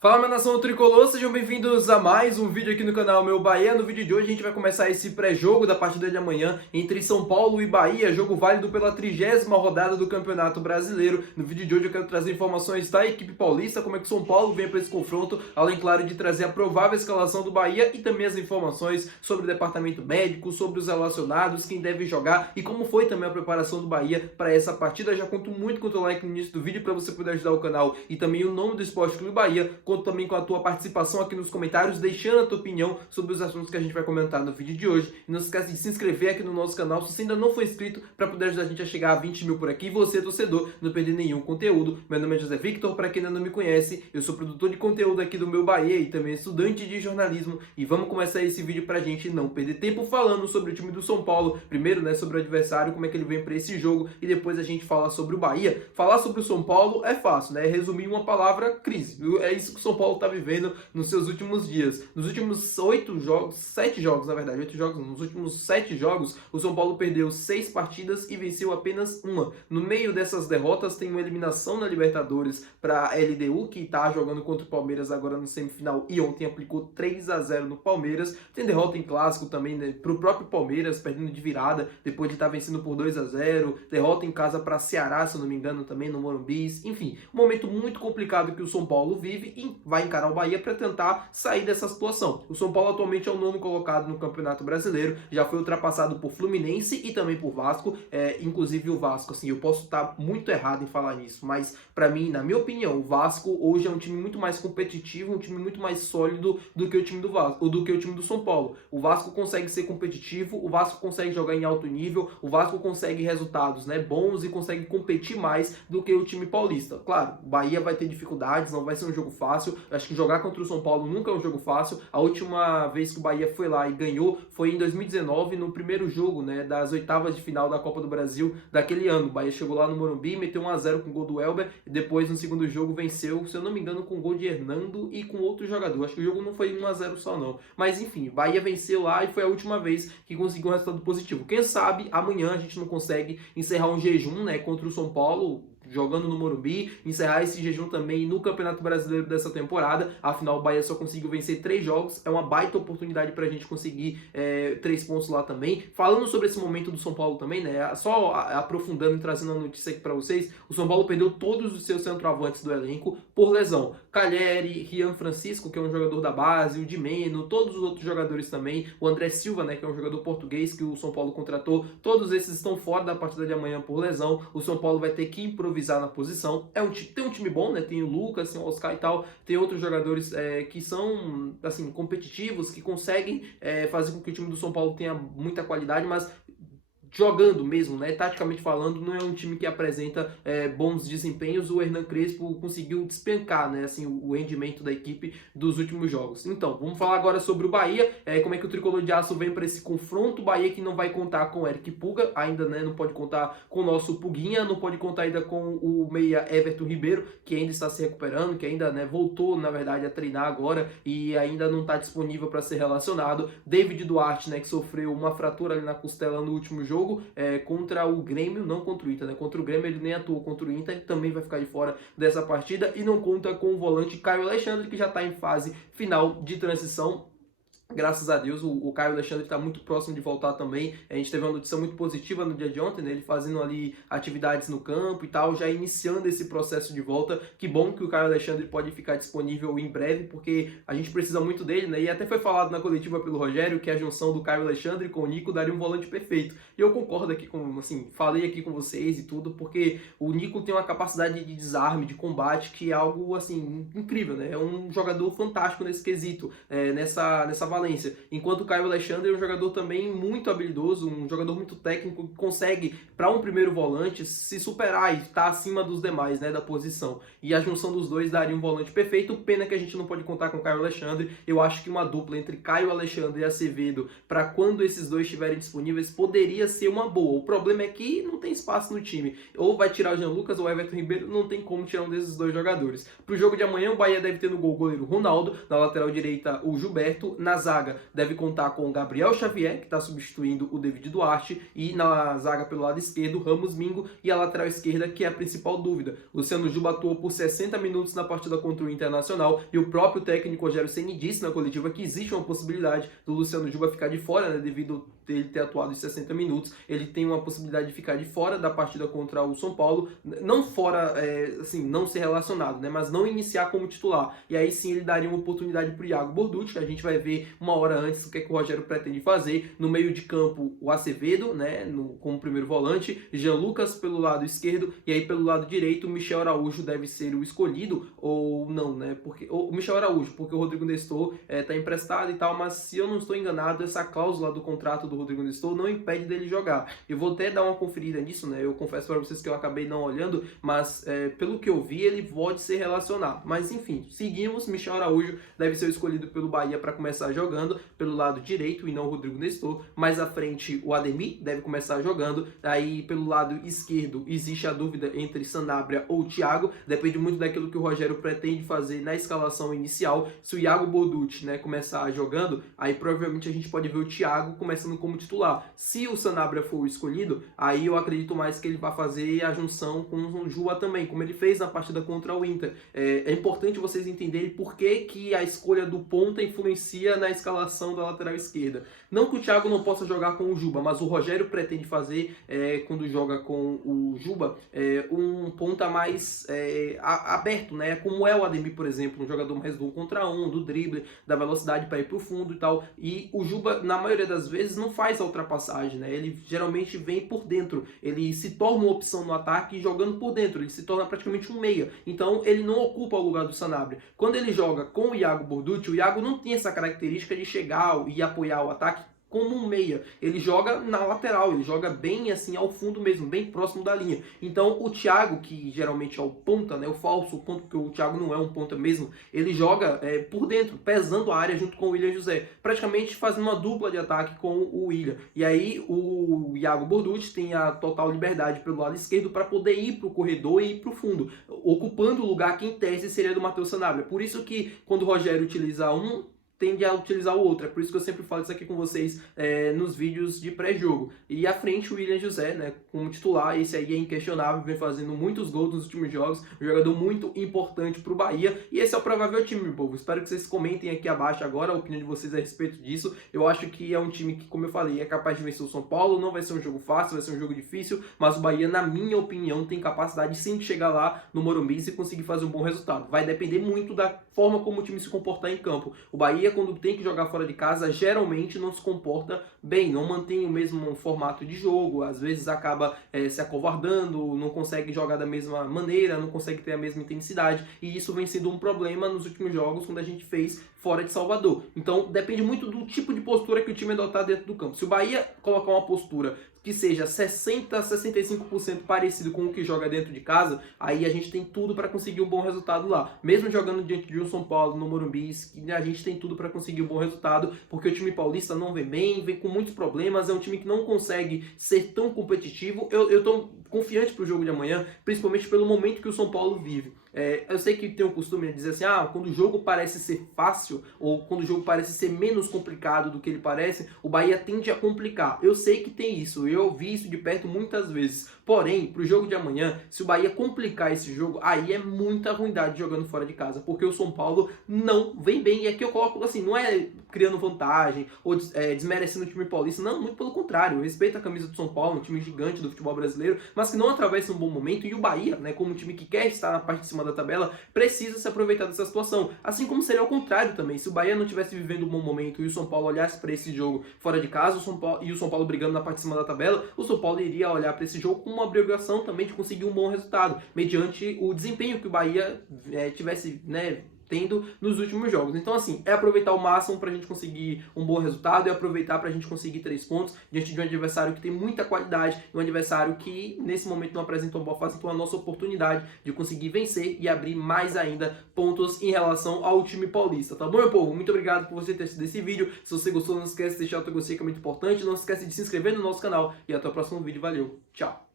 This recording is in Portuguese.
Fala, minha nação tricolor, sejam bem-vindos a mais um vídeo aqui no canal Meu Bahia. No vídeo de hoje a gente vai começar esse pré-jogo da partida de amanhã entre São Paulo e Bahia, jogo válido pela 30ª rodada do Campeonato Brasileiro. No vídeo de hoje eu quero trazer informações da equipe paulista, como é que o São Paulo vem para esse confronto, além, claro, de trazer a provável escalação do Bahia e também as informações sobre o departamento médico, sobre os relacionados, quem deve jogar e como foi também a preparação do Bahia para essa partida. Já conto muito com o teu like no início do vídeo para você poder ajudar o canal e também o nome do Esporte Clube Bahia. Conto também com a tua participação aqui nos comentários, deixando a tua opinião sobre os assuntos que a gente vai comentar no vídeo de hoje. E não se esqueça de se inscrever aqui no nosso canal se você ainda não for inscrito, para poder ajudar a gente a chegar a 20 mil por aqui. E você, torcedor, não perder nenhum conteúdo. Meu nome é José Victor, para quem ainda não me conhece, eu sou produtor de conteúdo aqui do Meu Bahia e também estudante de jornalismo. E vamos começar esse vídeo pra gente não perder tempo falando sobre o time do São Paulo. Primeiro, né, sobre o adversário, como é que ele vem para esse jogo, e depois a gente fala sobre o Bahia. Falar sobre o São Paulo é fácil, né? Resumir uma palavra: crise. É isso que o São Paulo está vivendo nos seus últimos dias. Nos últimos 7 jogos, na verdade, 8 jogos, nos últimos 7 jogos, o São Paulo perdeu 6 partidas e venceu apenas uma. No meio dessas derrotas tem uma eliminação na Libertadores para a LDU, que está jogando contra o Palmeiras agora no semifinal e ontem aplicou 3-0 no Palmeiras. Tem derrota em clássico também, né, para o próprio Palmeiras, perdendo de virada depois de estar vencendo por 2-0. Derrota em casa para Ceará, se eu não me engano, também no Morumbi. Enfim, um momento muito complicado que o São Paulo vive e vai encarar o Bahia para tentar sair dessa situação. O São Paulo atualmente é o 9º colocado no Campeonato Brasileiro, já foi ultrapassado por Fluminense e também por Vasco. Inclusive o Vasco, assim, eu posso estar muito errado em falar nisso, mas para mim, na minha opinião, o Vasco hoje é um time muito mais competitivo, um time muito mais sólido do que o time do Vasco, ou do que o time do São Paulo. O Vasco consegue ser competitivo, o Vasco consegue jogar em alto nível, o Vasco consegue resultados, né, bons e consegue competir mais do que o time paulista. Claro, o Bahia vai ter dificuldades, não vai ser um jogo fácil. Acho que jogar contra o São Paulo nunca é um jogo fácil. A última vez que o Bahia foi lá e ganhou foi em 2019, no primeiro jogo, né, das oitavas de final da Copa do Brasil daquele ano. O Bahia chegou lá no Morumbi, meteu 1-0 com o gol do Elber, e depois no segundo jogo venceu, se eu não me engano, com o gol de Hernando e com outro jogador. Acho que o jogo não foi 1-0 só não. Mas enfim, Bahia venceu lá e foi a última vez que conseguiu um resultado positivo. Quem sabe amanhã a gente não consegue encerrar um jejum, né, contra o São Paulo, jogando no Morumbi, encerrar esse jejum também no Campeonato Brasileiro dessa temporada. Afinal, o Bahia só conseguiu vencer 3 jogos, é uma baita oportunidade pra gente conseguir 3 pontos lá também. Falando sobre esse momento do São Paulo também, né, só aprofundando e trazendo a notícia aqui pra vocês, o São Paulo perdeu todos os seus centroavantes do elenco por lesão. Calheri, Rian Francisco, que é um jogador da base, o Dimeno, todos os outros jogadores também, o André Silva, né, que é um jogador português que o São Paulo contratou, todos esses estão fora da partida de amanhã por lesão. O São Paulo vai ter que improvisar na posição. Tem um time bom, né? Tem o Lucas, tem o Oscar e tal, tem outros jogadores que são, assim, competitivos, que conseguem fazer com que o time do São Paulo tenha muita qualidade, mas jogando mesmo, né, taticamente falando, não é um time que apresenta bons desempenhos. O Hernan Crespo conseguiu despencar, né, assim, o rendimento da equipe dos últimos jogos. Então, vamos falar agora sobre o Bahia, como é que o Tricolor de Aço vem para esse confronto. O Bahia que não vai contar com o Eric Puga, ainda, né, não pode contar com o nosso Puguinha, não pode contar ainda com o meia Everton Ribeiro, que ainda está se recuperando, que ainda, né, voltou, na verdade, a treinar agora e ainda não está disponível para ser relacionado. David Duarte, né, que sofreu uma fratura ali na costela no último jogo, contra o Grêmio, não contra o Inter, né? Contra o Grêmio ele nem atuou, contra o Inter também vai ficar de fora dessa partida, e não conta com o volante Caio Alexandre, que já está em fase final de transição. Graças a Deus, o Caio Alexandre está muito próximo de voltar também. A gente teve uma notícia muito positiva no dia de ontem, né? Ele fazendo ali atividades no campo e tal, já iniciando esse processo de volta. Que bom que o Caio Alexandre pode ficar disponível em breve, porque a gente precisa muito dele, né? E até foi falado na coletiva pelo Rogério que a junção do Caio Alexandre com o Nico daria um volante perfeito. E eu concordo aqui com, assim, falei aqui com vocês e tudo, porque o Nico tem uma capacidade de desarme, de combate, que é algo, assim, incrível, né? É um jogador fantástico nesse quesito, nessa valência. Enquanto o Caio Alexandre é um jogador também muito habilidoso, um jogador muito técnico, que consegue, para um primeiro volante, se superar e estar acima dos demais, né, da posição. E a junção dos dois daria um volante perfeito. Pena que a gente não pode contar com o Caio Alexandre. Eu acho que uma dupla entre Caio Alexandre e Acevedo, para quando esses dois estiverem disponíveis, poderia ser uma boa. O problema é que não tem espaço no time. Ou vai tirar o Jean Lucas ou o Everton Ribeiro, não tem como tirar um desses dois jogadores. Para o jogo de amanhã, o Bahia deve ter no gol o goleiro Ronaldo, na lateral direita o Gilberto, na zaga zaga deve contar com o Gabriel Xavier, que está substituindo o David Duarte, e na zaga pelo lado esquerdo, Ramos Mingo, e a lateral esquerda, que é a principal dúvida. Luciano Juba atuou por 60 minutos na partida contra o Internacional, e o próprio técnico Rogério Ceni disse na coletiva que existe uma possibilidade do Luciano Juba ficar de fora, né, devido a ele ter atuado em 60 minutos. Ele tem uma possibilidade de ficar de fora da partida contra o São Paulo, não fora, assim, não ser relacionado, né, mas não iniciar como titular. E aí sim ele daria uma oportunidade para o Iago Borducci, que a gente vai ver uma hora antes o que o Rogério pretende fazer. No meio de campo, o Acevedo, né, como primeiro volante, Jean Lucas pelo lado esquerdo, e aí pelo lado direito o Michel Araújo deve ser o escolhido, ou não, né, porque o Michel Araújo, porque o Rodrigo Nestor está emprestado e tal, mas se eu não estou enganado, essa cláusula do contrato do Rodrigo Nestor não impede dele jogar. Eu vou até dar uma conferida nisso, né, eu confesso para vocês que eu acabei não olhando, mas pelo que eu vi, ele pode ser relacionado. Mas enfim, seguimos, Michel Araújo deve ser escolhido pelo Bahia para começar jogando pelo lado direito e não o Rodrigo Nestor. Mais à frente o Ademir deve começar jogando. Aí pelo lado esquerdo existe a dúvida entre Sanabria ou Thiago, depende muito daquilo que o Rogério pretende fazer na escalação inicial. Se o Iago Borducci, né, começar jogando, aí provavelmente a gente pode ver o Thiago começando como titular. Se o Sanabria for o escolhido, aí eu acredito mais que ele vai fazer a junção com o Juba também, como ele fez na partida contra o Inter. É importante vocês entenderem por que a escolha do ponta influencia na escalação da lateral esquerda. Não que o Thiago não possa jogar com o Juba, mas o Rogério pretende fazer, quando joga com o Juba, um ponta mais aberto, né? Como é o Ademir, por exemplo, um jogador mais do 1 contra 1, do drible, da velocidade para ir para o fundo e tal. E o Juba, na maioria das vezes, não faz a ultrapassagem, né? Ele geralmente vem por dentro, ele se torna uma opção no ataque jogando por dentro, ele se torna praticamente um meia. Então ele não ocupa o lugar do Sanabria. Quando ele joga com o Iago Borducci, o Iago não tem essa característica de chegar e apoiar o ataque como um meia. Ele joga na lateral, ele joga bem assim ao fundo mesmo, bem próximo da linha. Então o Thiago, que geralmente é o ponta, né, o falso ponta, porque o Thiago não é um ponta mesmo, ele joga por dentro, pesando a área junto com o William José, praticamente fazendo uma dupla de ataque com o William. E aí o Iago Borducci tem a total liberdade pelo lado esquerdo para poder ir para o corredor e ir para o fundo, ocupando o lugar que em tese seria do Matheus Sanabria. Por isso que quando o Rogério utiliza um, tende a utilizar o outro. É por isso que eu sempre falo isso aqui com vocês nos vídeos de pré-jogo. E à frente o William José, né, como titular, esse aí é inquestionável, vem fazendo muitos gols nos últimos jogos, um jogador muito importante para o Bahia, e esse é o provável time, meu povo. Espero que vocês comentem aqui abaixo agora a opinião de vocês a respeito disso. Eu acho que é um time que, como eu falei, é capaz de vencer o São Paulo, não vai ser um jogo fácil, vai ser um jogo difícil, mas o Bahia, na minha opinião, tem capacidade sim de chegar lá no Morumbi e conseguir fazer um bom resultado. Vai depender muito da forma como o time se comportar em campo. O Bahia, quando tem que jogar fora de casa, geralmente não se comporta bem, não mantém o mesmo formato de jogo, às vezes acaba se acovardando, não consegue jogar da mesma maneira, não consegue ter a mesma intensidade, e isso vem sendo um problema nos últimos jogos quando a gente fez fora de Salvador. Então depende muito do tipo de postura que o time adotar dentro do campo. Se o Bahia colocar uma postura que seja 60% a 65% parecido com o que joga dentro de casa, aí a gente tem tudo para conseguir um bom resultado lá. Mesmo jogando diante de um São Paulo no Morumbi, a gente tem tudo para conseguir um bom resultado, porque o time paulista não vem bem, vem com muitos problemas, é um time que não consegue ser tão competitivo. Eu tô confiante pro jogo de amanhã, principalmente pelo momento que o São Paulo vive. Eu sei que tem o costume de dizer assim, quando o jogo parece ser fácil, ou quando o jogo parece ser menos complicado do que ele parece, o Bahia tende a complicar. Eu sei que tem isso, eu vi isso de perto muitas vezes. Porém, pro jogo de amanhã, se o Bahia complicar esse jogo, aí é muita ruindade jogando fora de casa, porque o São Paulo não vem bem. E aqui eu coloco assim, não é criando vantagem, ou desmerecendo o time paulista, não, muito pelo contrário. Eu respeito a camisa do São Paulo, um time gigante do futebol brasileiro, mas que não atravessa um bom momento, e o Bahia, né, como um time que quer estar na parte de cima da tabela, precisa se aproveitar dessa situação. Assim como seria ao contrário também, se o Bahia não estivesse vivendo um bom momento e o São Paulo olhasse para esse jogo fora de casa, o São Paulo brigando na parte de cima da tabela, o São Paulo iria olhar para esse jogo com uma obrigação também de conseguir um bom resultado, mediante o desempenho que o Bahia tivesse, né, tendo nos últimos jogos. Então, assim, é aproveitar o máximo pra gente conseguir um bom resultado, é aproveitar pra gente conseguir 3 pontos diante de um adversário que tem muita qualidade, um adversário que nesse momento não apresentou uma boa fase, então a nossa oportunidade de conseguir vencer e abrir mais ainda pontos em relação ao time paulista, tá bom, meu povo? Muito obrigado por você ter assistido esse vídeo. Se você gostou, não esquece de deixar o teu gostei, que é muito importante, não esquece de se inscrever no nosso canal, e até o próximo vídeo. Valeu, tchau!